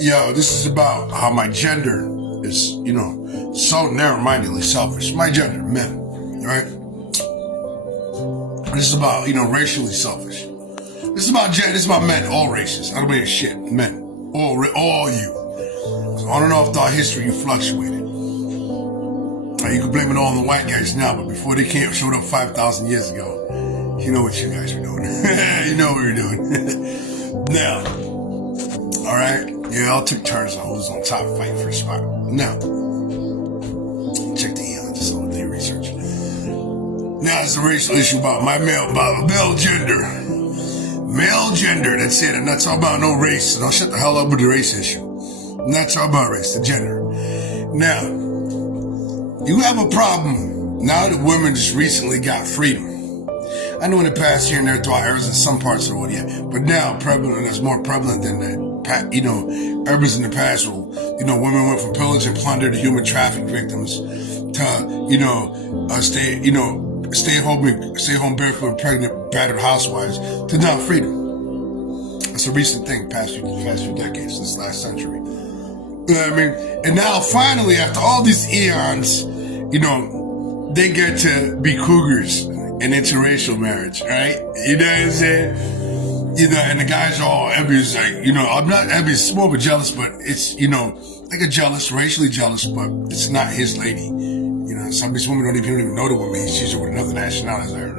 Yo, this is about how my gender is, so narrow-mindedly selfish. My gender, men, right? This is about, racially selfish. This is about men, all races. I don't mean shit, men, all you. So on and off throughout history, you fluctuated. You can blame it all on the white guys now, but before they showed up 5,000 years ago, you know what you guys were doing. You know what we were doing. Now, all right? Yeah, all took turns on who's on top fighting for a spot. Now, check the just a little bit of research. Now it's a racial issue about male gender. Male gender, that's it. I'm not talking about no race. Don't shut the hell up with the race issue. I'm not talking about race, the gender. Now, you have a problem now that women just recently got freedom. I know in the past here and there throughout areas in some parts of the world, yeah, but now that's more prevalent than that. Areas in the past where, women went from pillage and plunder to human trafficking victims to, stay home barefoot and pregnant, battered housewives to now freedom. That's a recent thing, past few decades, this last century. You know what I mean? And now finally, after all these eons, they get to be cougars in interracial marriage, right? You know what I'm saying? And the guys are all envious, like, I'm not envious, it's more of a jealous, but it's, like a jealous, racially jealous, but it's not his lady. Some of these women don't even know the woman. He sees her with another nationality. It's like,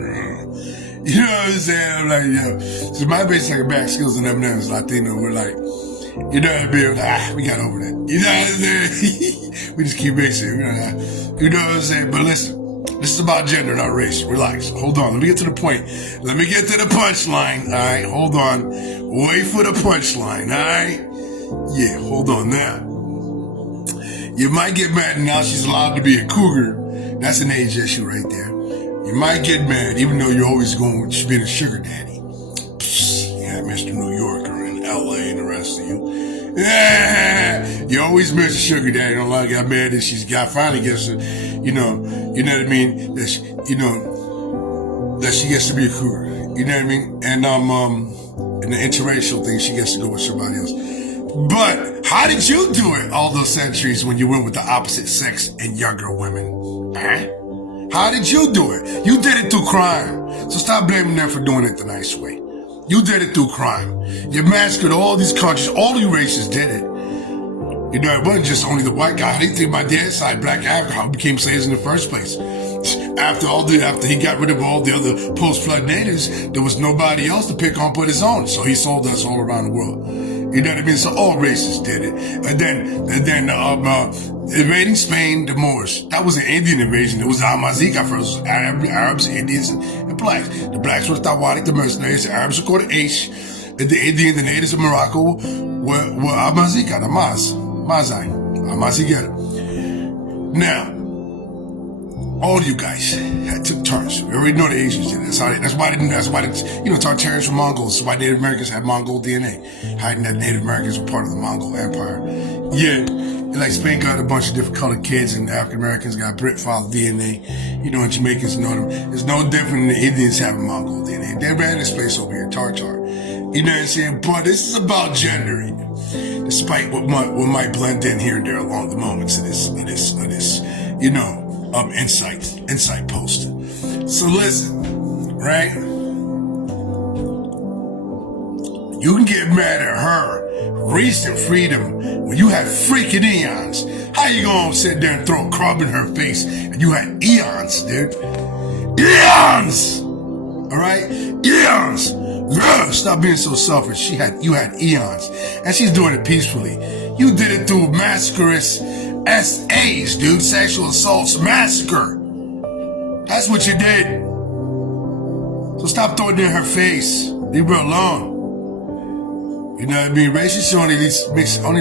you know what I'm saying? I'm like, so my base like a back skills and M&M's Latino. We're like, you know what I mean? Like, we got over that. You know what I'm saying? We just keep basing. You know what I'm saying? But listen, this is about gender, not race. Relax. Hold on. Let me get to the point. Let me get to the punchline. All right. Hold on. Wait for the punchline. All right. Yeah. Hold on now. You might get mad now she's allowed to be a cougar. That's an age issue right there. You might get mad even though you're always going with being a sugar daddy. Yeah, Mr. New Yorker and LA and the rest of you. Yeah, you always Mr. Sugar Daddy. Don't like got mad that finally gets her, you know what I mean? That that she gets to be a cougar. You know what I mean? And in the interracial thing, she gets to go with somebody else. But how did you do it all those centuries when you went with the opposite sex and younger women? Huh? How did you do it? You did it through crime. So stop blaming them for doing it the nice way. You did it through crime. You massacred all these countries. All you races did it. It wasn't just only the white guy. How do you think my dad's side, Black Africa, how became slaves in the first place? After he got rid of all the other post-flood natives, there was nobody else to pick on but his own. So he sold us all around the world. You know what I mean? So all races did it. And then invading Spain, the Moors. That was an Indian invasion. It was Amazigh first. Arabs, Indians, and blacks. The blacks were the Tawari, the mercenaries. The Arabs were called the Aish. And the Indians, the natives of Morocco were Amazigh, the Amazigh. Now, all you guys took turns. We already know the Asians did it. That's why Tartarians were Mongols. That's why Native Americans had Mongol DNA. Hiding that Native Americans were part of the Mongol Empire. Yeah, like Spain got a bunch of different colored kids, and African Americans got Brit father DNA. And Jamaicans know them. It's no different than the Indians having Mongol DNA. They ran this place over here, Tartar. You know what I'm saying? But this is about gender, despite what might blend in here and there along the moments of this, insight post. So listen, right? You can get mad at her recent freedom when you had freaking eons. How you gonna sit there and throw a crumb in her face and you had eons, dude? Eons! Alright? Eons! Girl, stop being so selfish. You had eons. And she's doing it peacefully. You did it through massacrous SAs, dude. Sexual assaults, massacre. That's what you did. So stop throwing it in her face. Leave her alone. You know what I mean? Racists only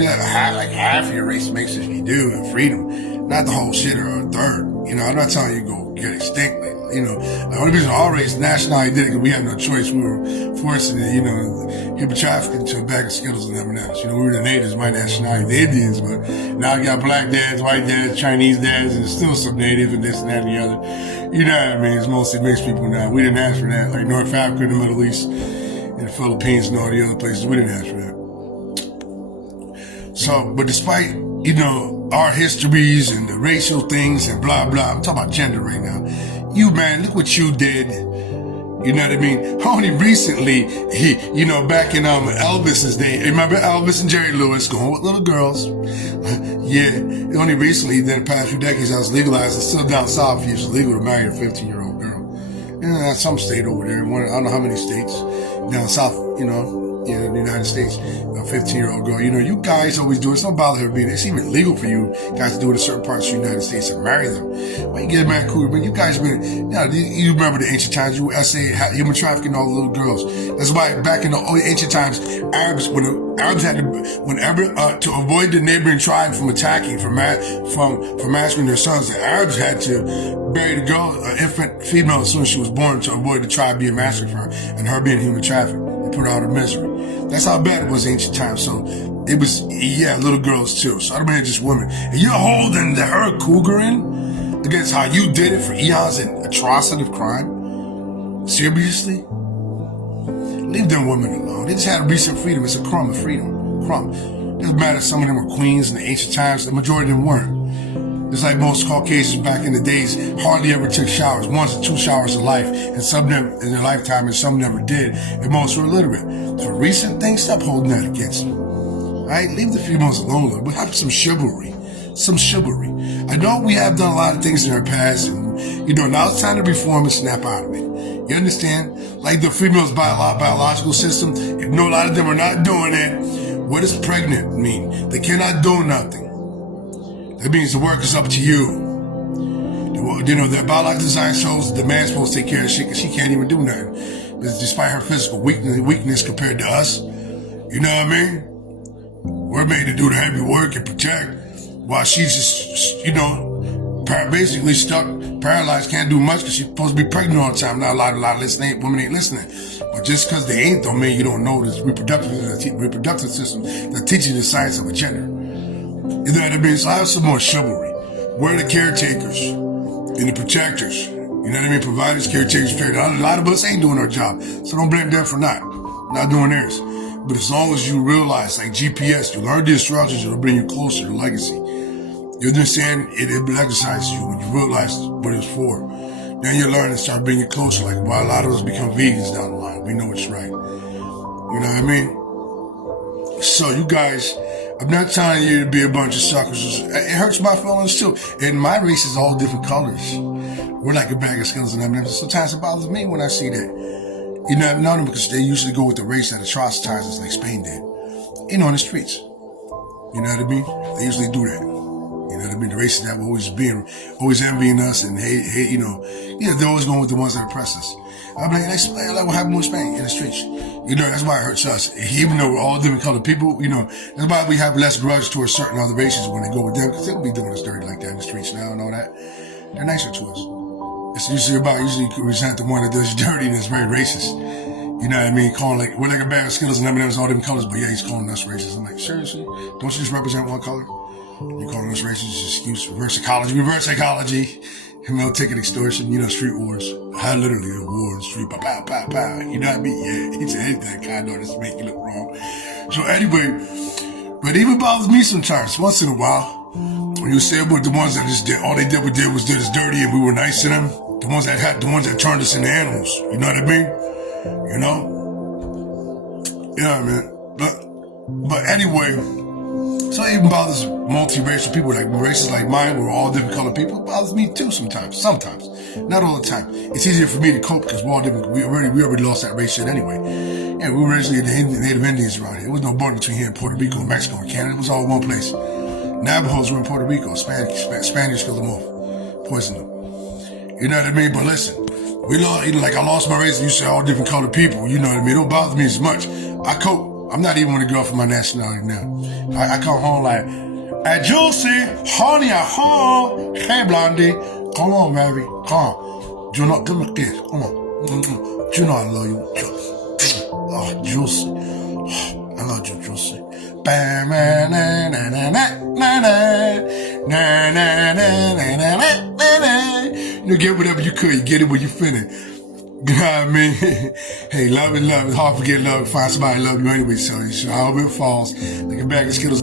like half of your race makes it you do in freedom. Not the whole shit or a third. I'm not telling you to go get extinct. The only reason our race nationality did it because we had no choice. We were forcing it, human trafficking to a bag of Skittles and M&M's. We were the natives, my nationality, the Indians, but now I got black dads, white dads, Chinese dads, and still some native and this and that and the other. You know what I mean? It's mostly mixed people now. We didn't ask for that. Like North Africa, the Middle East, and the Philippines and all the other places, we didn't ask for that. So, but despite, our histories and the racial things and blah, blah, I'm talking about gender right now. You, man, look what you did. You know what I mean? Only recently, back in Elvis's day, remember Elvis and Jerry Lewis going with little girls? Yeah, only recently, then the past few decades, I was legalized. It's still down south, it's legal to marry a 15-year-old girl. Some state over there, I don't know how many states down south, in the United States, a 15-year-old girl. You guys always do it. It's no bother her being. It's even legal for you guys to do it in certain parts of the United States and marry them. Why you get mad cool? But you guys been, you remember the ancient times, you say human trafficking all the little girls. That's why back in the ancient times, Arabs, when the Arabs had to avoid the neighboring tribe from attacking, from massacring their sons, the Arabs had to bury the girl, an infant female, as soon as she was born, to avoid the tribe being massacred for her and her being human trafficked. They put her out of misery. That's how bad it was ancient times. So it was, little girls too. So I don't mean just women. And you're holding her cougar in against how you did it for eons and atrocity of crime? Seriously? Leave them women alone. They just had a recent freedom. It's a crumb of freedom. Crumb. It doesn't matter if some of them were queens in the ancient times. The majority of them weren't. It's like most Caucasians back in the days hardly ever took showers, 1 to 2 showers a life, and some never in their lifetime, and some never did, and most were illiterate. For recent things, stop holding that against them. All right? Leave the females alone. We have some chivalry. Some chivalry. I know we have done a lot of things in our past, and, now it's time to reform and snap out of it. You understand? Like the female's biological system, if a lot of them are not doing it, what does pregnant mean? They cannot do nothing. That means the work is up to you. Their biological design shows the man's supposed to take care of shit because she can't even do nothing. But despite her physical weakness compared to us, you know what I mean? We're made to do the heavy work and protect while she's just, basically stuck, paralyzed, can't do much because she's supposed to be pregnant all the time. Not a lot of listening, women ain't listening. But just because they ain't don't mean you don't know this reproductive system that teaches you the science of a gender. You know what I mean? So I have some more chivalry. We're the caretakers and the protectors. You know what I mean? Providers, caretakers, protectors. A lot of us ain't doing our job. So don't blame them for not doing theirs. But as long as you realize, like GPS, you learn the instructions, it'll bring you closer to legacy. You understand? It exercises you when you realize what it's for. Then you learn and start bringing you closer. Like why a lot of us become vegans down the line. We know it's right. You know what I mean? So you guys, I'm not telling you to be a bunch of suckers. It hurts my feelings too. And my race is all different colors. We're like a bag of Skittles and M&M's. Sometimes it bothers me when I see that. Not because they usually go with the race that atrocitizes like Spain did. In the streets. You know what I mean? They usually do that. You know what I mean? The races that were always envying us and hate, they're always going with the ones that oppress us. I mean, like what happened with Spain in the streets. That's why it hurts us. Even though we're all different colored people, that's why we have less grudge towards certain other races when they go with them, because they don't be doing us dirty like that in the streets now and all that. They're nicer to us. It's usually resent the one that does dirty and is very racist. You know what I mean? We're like a bag of Skittles and M&M's, all different colors, but yeah, he's calling us racist. I'm like, seriously? Don't you just represent one color? You calling us racist is an excuse. Reverse psychology. Ticket extortion, street wars. I literally a war in the street, pow, pow, pow. You know what I mean? Yeah, he said that kind of to make you look wrong. So anyway, but it even bothers me sometimes, once in a while, when you say about the ones that just did, all they did was did us dirty and we were nice to them. The ones that turned us into animals. You know what I mean? Yeah, man. But anyway, so it even bothers multiracial people, like races like mine, we're all different colored people. It bothers me too sometimes, not all the time. It's easier for me to cope because we're all different. We already lost that race shit anyway. And we were originally the Native Indians around here. There was no border between here and Puerto Rico, Mexico, and Canada. It was all one place. Navajos were in Puerto Rico. Spaniards killed them off, poisoned them. You know what I mean? But listen, I lost my race and you say all different colored people. You know what I mean? It don't bother me as much. I cope. I'm not even with a girl for my nationality now. I come home like, hey, Juicy, honey, at home. Hey, Blondie, come on, baby, come on. Do not give me a kiss, come on. Do you know I love you? Oh, Juicy. I love you, Juicy. You get whatever you could, you get it when you feeling. You know what I mean? Hey, love it. It's hard to get love. Find somebody to love you anyway, so however it falls, like a bag of Skittles.